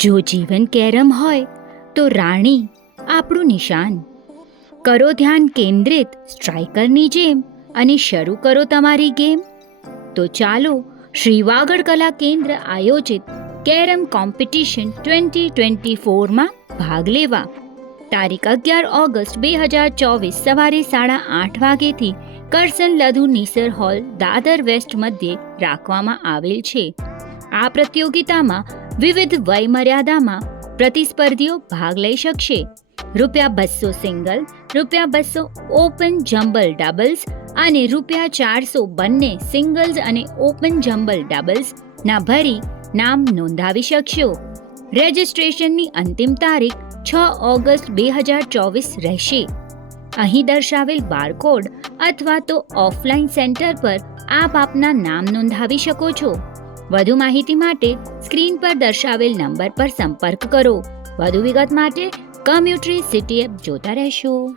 જો જીવન કેરમ હોય તો રાણી આપણું નિશાન. કરો ધ્યાન કેન્દ્રિત સ્ટ્રાઇકરની જેમ અને શરૂ કરો તમારી ગેમ. તો ચાલો શ્રી વાગડ કલા કેન્દ્ર આયોજિત કેરમ કોમ્પિટિશન 2024માં ભાગ લેવા. તારીખ 11 ઓગસ્ટ 2024 સવારે 8:30 વાગ્યેથી કરસન લધુ નિસર હોલ, દાદર વેસ્ટ મધ્યે રાખવામાં આવેલ છે. આ પ્રતિયોગિતામાં વિવિધ વયમર્યાદામાં પ્રતિસ્પર્ધીઓ ભાગ લઈ શકશે. ₹200 સિંગલ, ₹200 ઓપન જમ્બલ ડબલ્સ અને ₹400 બંને સિંગલ્સ અને ઓપન જમ્બલ ડબલ્સ ના ભરી નામ નોંધાવી શકશો. રજિસ્ટ્રેશનની અંતિમ તારીખ 6 ઓગસ્ટ 2024 રહેશે. અહીં દર્શાવેલ બારકોડ અથવા તો ઓફલાઈન સેન્ટર પર આપ આપના નામ નોંધાવી શકો છો. વધુ માહિતી માટે સ્ક્રીન પર દર્શાવેલ નંબર પર સંપર્ક કરો. વધુ વિગત માટે કમ્યુટરી સિટી એપ જોતા રહેશો.